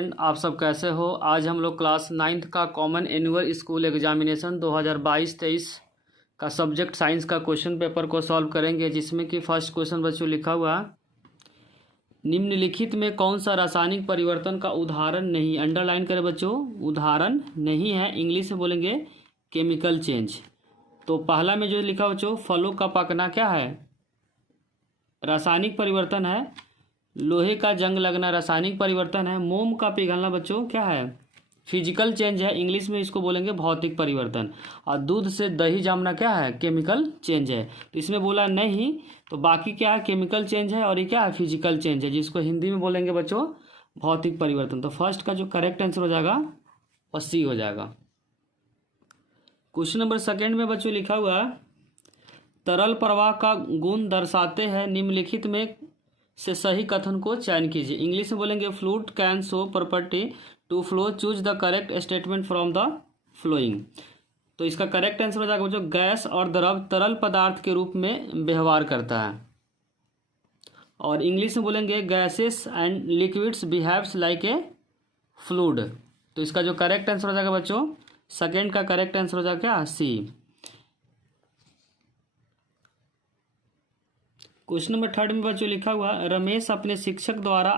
आप सब कैसे हो। आज हम लोग क्लास 9th का कॉमन एनुअल स्कूल एग्जामिनेशन 2022-23 का सब्जेक्ट साइंस का क्वेश्चन पेपर को सॉल्व करेंगे, जिसमें कि फर्स्ट क्वेश्चन बच्चों लिखा हुआ निम्नलिखित में कौन सा रासायनिक परिवर्तन का उदाहरण नहीं। अंडरलाइन करें बच्चों, उदाहरण नहीं है, इंग्लिश में बोलेंगे केमिकल चेंज। तो पहला में जो लिखा बच्चों फलों का पकना क्या है, रासायनिक परिवर्तन है। लोहे का जंग लगना रासायनिक परिवर्तन है। मोम का पिघलना बच्चों क्या है, फिजिकल चेंज है, इंग्लिश में इसको बोलेंगे भौतिक परिवर्तन। और दूध से दही जमना क्या है, केमिकल चेंज है। तो इसमें बोला नहीं, तो बाकी क्या है, केमिकल चेंज है और ये क्या है, फिजिकल चेंज है, जिसको हिंदी में बोलेंगे बच्चों भौतिक परिवर्तन। तो फर्स्ट का जो करेक्ट आंसर हो जाएगा वो सी हो जाएगा। क्वेश्चन नंबर सेकेंड में बच्चों लिखा हुआ तरल प्रवाह का गुण दर्शाते हैं, निम्नलिखित में से सही कथन को चयन कीजिए। इंग्लिश में बोलेंगे fluid can show property to flow, choose the correct statement from the flowing. तो इसका करेक्ट आंसर हो जाएगा बच्चों गैस और द्रव तरल पदार्थ के रूप में व्यवहार करता है। और इंग्लिश में बोलेंगे gases and liquids behaves like a fluid. तो इसका जो करेक्ट आंसर हो जाएगा बच्चों सेकेंड का करेक्ट आंसर हो जाएगा क्या, सी। क्वेश्चन नंबर थर्ड में बच्चों लिखा हुआ रमेश अपने शिक्षक द्वारा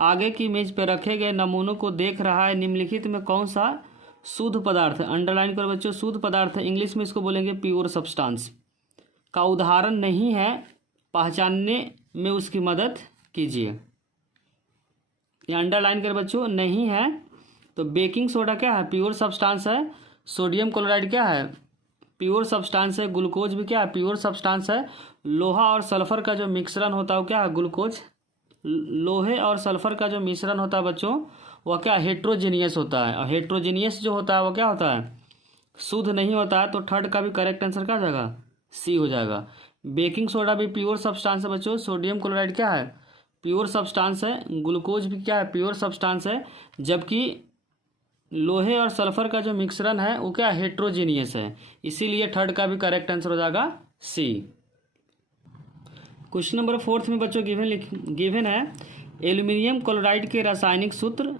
आगे की मेज पर रखे गए नमूनों को देख रहा है, निम्नलिखित में कौन सा शुद्ध पदार्थ है। अंडरलाइन करो बच्चों, शुद्ध पदार्थ है, इंग्लिश में इसको बोलेंगे प्योर सब्सटेंस। का उदाहरण नहीं है, पहचानने में उसकी मदद कीजिए। ये अंडरलाइन कर बच्चों नहीं है। तो बेकिंग सोडा क्या है, प्योर सब्सटेंस है। सोडियम क्लोराइड क्या है, प्योर सब्सटेंस है। ग्लूकोज भी क्या है, प्योर सब्सटेंस है। लोहा और सल्फर का जो मिश्रण होता है वो क्या है, ग्लूकोज। लोहे और सल्फर का जो मिश्रण होता है बच्चों वह क्या, हेट्रोजीनियस होता है। और हेट्रोजीनियस जो होता है वो क्या होता है, शुद्ध नहीं होता है। तो थर्ड का भी करेक्ट आंसर क्या हो जाएगा, सी हो जाएगा। बेकिंग सोडा भी प्योर सब्सटेंस है बच्चों। सोडियम क्लोराइड क्या है, प्योर सब्सटेंस है। ग्लूकोज भी क्या है, प्योर सब्सटेंस है। जबकि लोहे और सल्फर का जो मिश्रण है वो क्या, हेट्रोजीनियस है। इसीलिए थर्ड का भी करेक्ट आंसर हो जाएगा सी। क्वेश्चन नंबर फोर्थ में बच्चों गिवन है एल्यूमिनियम क्लोराइड के रासायनिक सूत्र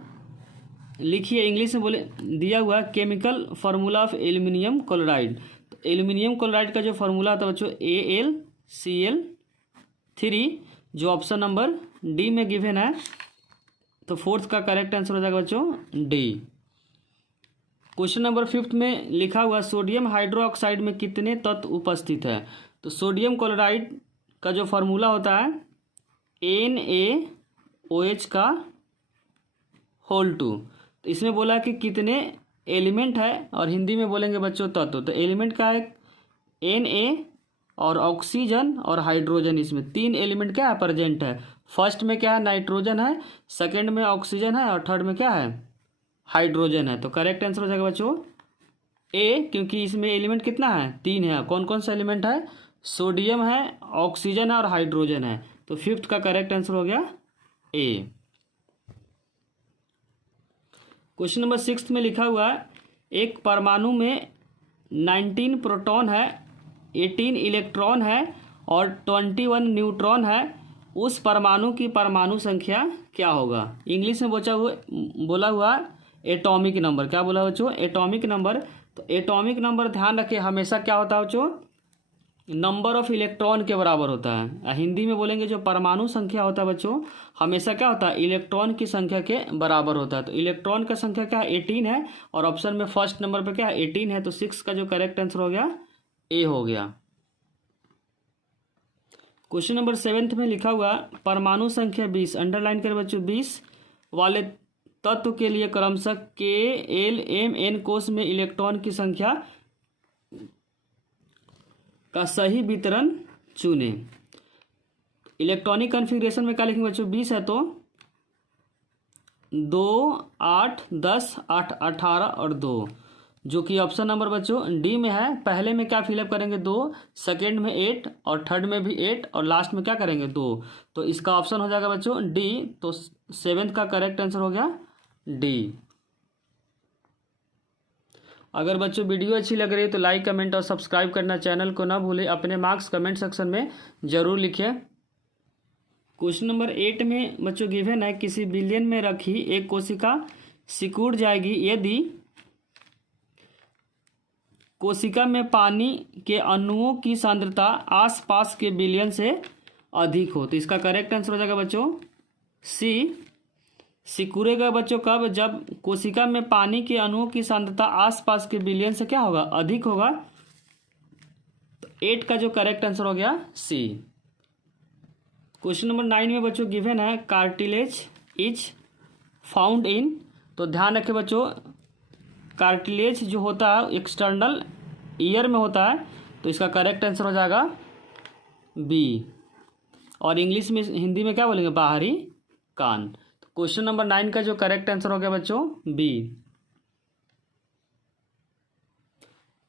लिखिए। इंग्लिश में बोले दिया हुआ chemical formula of aluminium chloride. तो एल्यूमिनियम क्लोराइड का जो फार्मूला था बच्चों AlCl3, जो ऑप्शन नंबर डी में गिवन है। तो फोर्थ का करेक्ट आंसर हो जाएगा बच्चों डी। क्वेश्चन नंबर फिफ्थ में लिखा हुआ सोडियम हाइड्रोक्साइड में कितने तत्व उपस्थित है। तो सोडियम क्लोराइड का जो फार्मूला होता है NaOH का होल 2। तो इसमें बोला कि कितने एलिमेंट है, और हिंदी में बोलेंगे बच्चों तत्व। तो एलिमेंट का है Na और ऑक्सीजन और हाइड्रोजन। इसमें तीन एलिमेंट क्या है, प्रेजेंट है। फर्स्ट में क्या है, नाइट्रोजन है। सेकंड में ऑक्सीजन है और थर्ड में क्या है, हाइड्रोजन है। तो करेक्ट आंसर हो जाएगा बच्चों ए, क्योंकि इसमें एलिमेंट कितना है, तीन है। कौन कौन सा एलिमेंट है, सोडियम है, ऑक्सीजन है और हाइड्रोजन है। तो फिफ्थ का करेक्ट आंसर हो गया ए। क्वेश्चन नंबर सिक्स में लिखा हुआ है एक परमाणु में 19 प्रोटॉन है, 18 इलेक्ट्रॉन है और 21 न्यूट्रॉन है। उस परमाणु की परमाणु संख्या क्या होगा। इंग्लिश में बोला हुआ एटॉमिक नंबर। क्या बोला बच्चों, एटॉमिक नंबर। तो एटॉमिक नंबर ध्यान रखिए हमेशा क्या होता है बच्चों, नंबर ऑफ इलेक्ट्रॉन के बराबर होता है। हिंदी में बोलेंगे जो परमाणु संख्या होता है बच्चों हमेशा क्या होता है, इलेक्ट्रॉन की संख्या के बराबर होता है। तो इलेक्ट्रॉन का संख्या क्या है, 18 है। और ऑप्शन में फर्स्ट नंबर पे क्या है, 18 है। तो 6 का जो करेक्ट आंसर हो गया ए हो गया। क्वेश्चन नंबर 7 में लिखा हुआ परमाणु संख्या 20, अंडरलाइन करें बच्चों, 20 वाले तत्व के लिए क्रमशः K, L, M, N कोष में इलेक्ट्रॉन की संख्या का सही वितरण चुने। इलेक्ट्रॉनिक कॉन्फ़िगरेशन में क्या लिखेंगे बच्चों, 20 है तो 2, 8, 10, 8, 18 और 2, जो कि ऑप्शन नंबर बच्चों डी में है। पहले में क्या फिलअप करेंगे 2, सेकेंड में 8 और थर्ड में भी 8 और लास्ट में क्या करेंगे 2। तो इसका ऑप्शन हो जाएगा बच्चों डी। तो 7th का करेक्ट आंसर हो गया डी। अगर बच्चों वीडियो अच्छी लग रही है तो लाइक, कमेंट और सब्सक्राइब करना चैनल को ना भूलें। अपने मार्क्स कमेंट सेक्शन में ज़रूर लिखें। क्वेश्चन नंबर 8 में बच्चों गिवन है किसी बिलियन में रखी एक कोशिका सिकुड़ जाएगी यदि कोशिका में पानी के अणुओं की सांद्रता आसपास के बिलियन से अधिक हो। तो इसका करेक्ट आंसर हो जाएगा बच्चों सी। सिकुड़ेगा बच्चों कब? जब कोशिका में पानी के अणुओं की सांद्रता आसपास के बिलियन से क्या होगा? अधिक होगा। तो 8 का जो करेक्ट आंसर हो गया सी। क्वेश्चन नंबर 9 में बच्चों गिवन है कार्टिलेज इज फाउंड इन। तो ध्यान रखें बच्चों, कार्टिलेज जो होता है एक्सटर्नल ईयर में होता है, तो इसका करेक्ट आंसर हो जाएगा बी। और इंग्लिश में हिंदी में क्या बोलेंगे? बाहरी कान। तो क्वेश्चन नंबर 9 का जो करेक्ट आंसर हो गया बच्चों बी।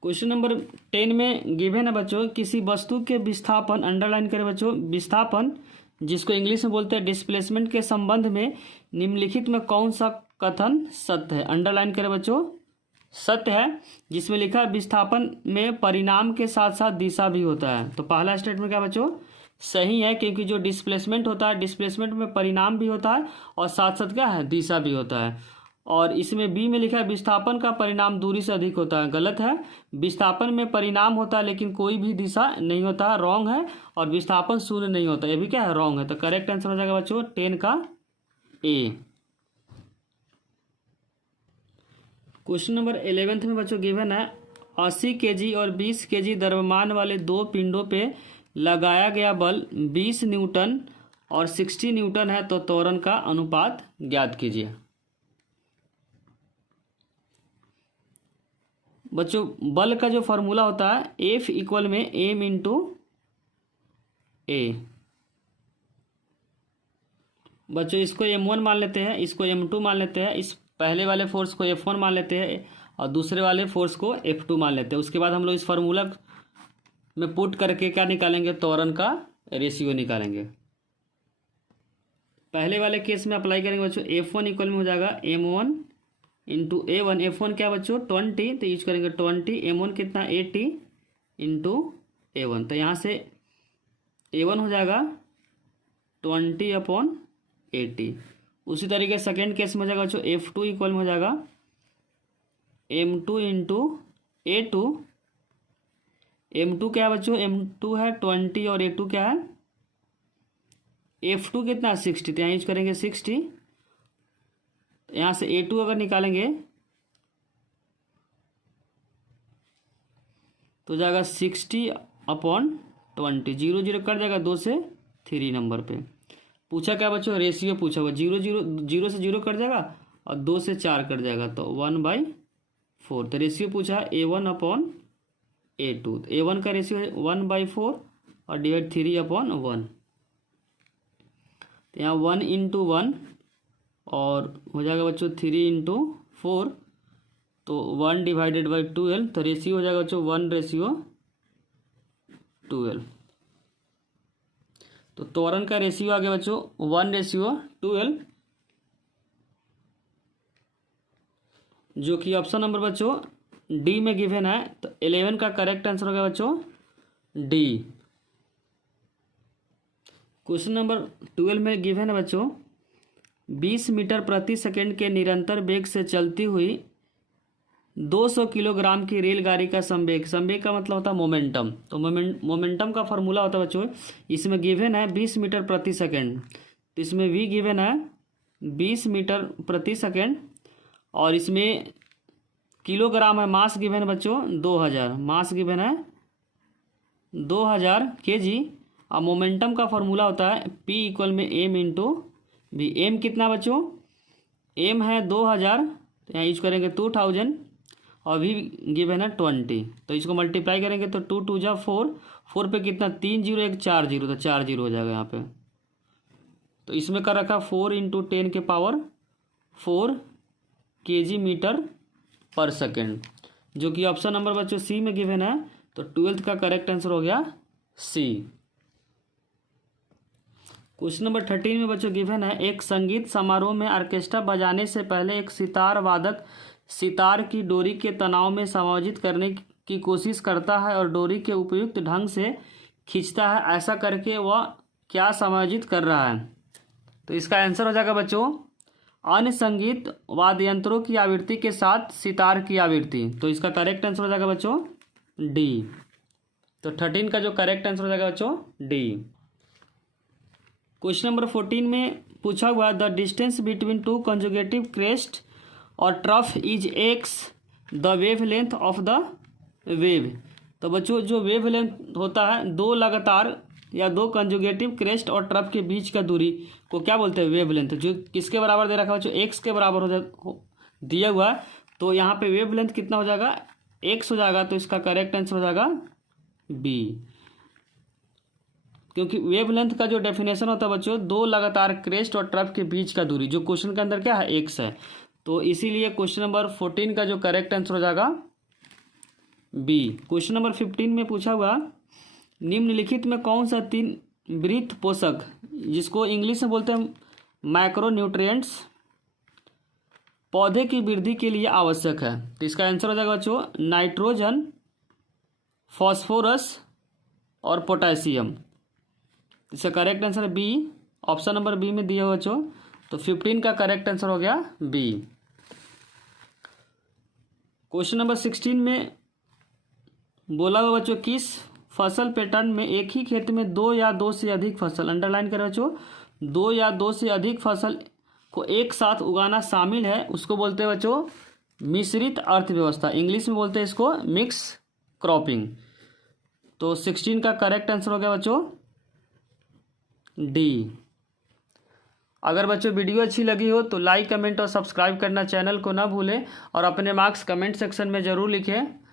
क्वेश्चन नंबर 10 में गिवन है बच्चों किसी वस्तु के विस्थापन, अंडरलाइन करें बच्चों, विस्थापन जिसको इंग्लिश में बोलते हैं डिस्प्लेसमेंट के संबंध में निम्नलिखित में कौन सा कथन सत्य है? अंडरलाइन करें बच्चों, सत्य है जिसमें लिखा है विस्थापन में परिणाम के साथ साथ दिशा भी होता है। तो पहला स्टेटमेंट क्या बच्चों? सही है, क्योंकि जो डिस्प्लेसमेंट होता है डिस्प्लेसमेंट में परिणाम भी होता है और साथ साथ क्या है? दिशा भी होता है। और इसमें बी में लिखा है विस्थापन का परिणाम दूरी से अधिक होता है। गलत है, विस्थापन में परिणाम होता है लेकिन कोई भी दिशा नहीं होता है, रॉन्ग है। और विस्थापन शून्य नहीं होता, ये भी क्या है? रॉन्ग है। तो करेक्ट आंसर हो जाएगा बच्चों 10 का ए। क्वेश्चन नंबर 11 में बच्चों गिवन है 80 केजी और 20 केजी द्रव्यमान वाले दो पिंडों पे लगाया गया बल 20 न्यूटन और 60 न्यूटन है, तो त्वरण का अनुपात ज्ञात कीजिए। बच्चों बल का जो फॉर्मूला होता है F इक्वल में m इंटू ए। बच्चों इसको m1 मान लेते हैं, इसको m2 मान लेते हैं, इस पहले वाले फोर्स को F1 मान लेते हैं और दूसरे वाले फोर्स को F2 मान लेते हैं। उसके बाद हम लोग इस फार्मूला में पुट करके क्या निकालेंगे? त्वरण का रेशियो निकालेंगे। पहले वाले केस में अप्लाई करेंगे बच्चों F1 इक्वल में हो जाएगा m1 इंटू A1। F1 क्या बच्चों? 20, तो यूज करेंगे 20। m1 कितना? 80 इंटू A1। तो यहाँ से A1 हो जाएगा 20/80। उसी तरीके सेकेंड केस में हो जाएगा बच्चों F2 इक्वल में हो जाएगा m2 इंटू A2। m2 क्या है बच्चों? m2 है 20 और A2 क्या है? F2 कितना? 60, तो यहाँ यूज करेंगे 60। यहाँ से A2 अगर निकालेंगे तो जाएगा 60/20। 0 0 कट जाएगा 2 से 3 नंबर पे। पूछा क्या बच्चों? रेशियो पूछा हुआ। 0 0 से 0 कट जाएगा और 2 से 4 कट जाएगा, तो 1/4। तो रेशियो पूछा A1/A2। A1 का रेशियो है 1/4 और डिवाइड 3/1। तो यहाँ 1 इंटू 1 और हो जाएगा बच्चों 3 इंटू 4, तो 1 डिवाइडेड बाई 12। तो रेशियो हो जाएगा बच्चों 1/12। तो त्वरण का रेशियो आ गया बच्चों 1/12, जो कि ऑप्शन नंबर बच्चों डी में गिवन है। तो 11 का करेक्ट आंसर हो गया बच्चों डी। क्वेश्चन नंबर 12 में गिवन है बच्चों 20 मीटर प्रति सेकंड के निरंतर वेग से चलती हुई 200 किलोग्राम की रेलगाड़ी का संवेग, संवेग का मतलब होता है मोमेंटम। तो मोमेंटम का फॉर्मूला होता है बच्चों, इसमें गिवन है 20 मीटर प्रति सेकंड, तो इसमें v गिवन है 20 मीटर प्रति सेकंड और इसमें किलोग्राम है, मास गिवन है बच्चों 2000, मास गिवन है 2000 kg। और मोमेंटम का फॉर्मूला होता है p इक्वल में m इंटू v। m कितना बच्चों? m है 2000, तो यहाँ यूज करेंगे 2000 और v गिवन है 20, तो इसको मल्टीप्लाई करेंगे तो 2 2 जा 4, 4 पे कितना 3 0 1 4 0, तो 4 0 हो जाएगा यहाँ पे। तो इसमें कर रखा 4 इंटू 10 के पावर 4 kg मीटर पर सेकेंड, जो कि ऑप्शन नंबर बच्चों सी में गिवन है। तो 12th का करेक्ट आंसर हो गया सी। क्वेश्चन नंबर 13 में बच्चों गिवन है एक संगीत समारोह में ऑर्केस्ट्रा बजाने से पहले एक सितार वादक सितार की डोरी के तनाव में समायोजित करने की कोशिश करता है और डोरी के उपयुक्त ढंग से खींचता है। ऐसा करके वह क्या समायोजित कर रहा है? तो इसका आंसर हो जाएगा बच्चों अन्य संगीत वाद्य यंत्रों की आवृत्ति के साथ सितार की आवृत्ति। तो इसका करेक्ट आंसर हो जाएगा बच्चों डी। तो 13 का जो करेक्ट आंसर हो जाएगा बच्चों डी। क्वेश्चन नंबर 14 में पूछा हुआ the distance between two conjugative crest और trough is x the wavelength of the wave. तो बच्चों जो वेव लेंथ होता है दो लगातार या दो कंजुगेटिव क्रेस्ट और ट्रफ के बीच का दूरी को क्या बोलते हैं? Wave length. जो किसके बराबर दे रखा है बच्चों? एक्स के बराबर दिया हुआ है। तो यहाँ पे वेव लेंथ कितना हो जाएगा? एक्स हो जाएगा। तो इसका करेक्ट आंसर हो जाएगा बी, क्योंकि वेव लेंथ का जो डेफिनेशन होता है बच्चों दो लगातार क्रेस्ट और ट्रफ के बीच का दूरी, जो क्वेश्चन के अंदर क्या है? एक्स है। तो इसीलिए क्वेश्चन नंबर 14 का जो करेक्ट आंसर हो जाएगा बी। क्वेश्चन नंबर 15 में पूछा हुआ निम्नलिखित में कौन सा 3 वृत्त पोषक, जिसको इंग्लिश में बोलते हैं माइक्रो न्यूट्रिएंट्स, पौधे की वृद्धि के लिए आवश्यक है? तो इसका आंसर हो जाएगा बच्चों नाइट्रोजन, फॉस्फोरस और पोटेशियम। इसका correct answer B, option number B में दिया हुआ बच्चों। तो 15 का करेक्ट आंसर हो गया बी। क्वेश्चन नंबर 16 में बोला हुआ बच्चों किस फसल पैटर्न में एक ही खेत में दो या दो से अधिक फसल, अंडरलाइन करें बच्चों, दो या दो से अधिक फसल को एक साथ उगाना शामिल है, उसको बोलते हैं बच्चों मिश्रित अर्थव्यवस्था। इंग्लिश में बोलते हैं इसको मिक्स क्रॉपिंग। तो 16 का करेक्ट आंसर हो गया बच्चों डी। अगर बच्चों वीडियो अच्छी लगी हो तो लाइक, कमेंट और सब्सक्राइब करना चैनल को ना भूलें और अपने मार्क्स कमेंट सेक्शन में ज़रूर लिखें।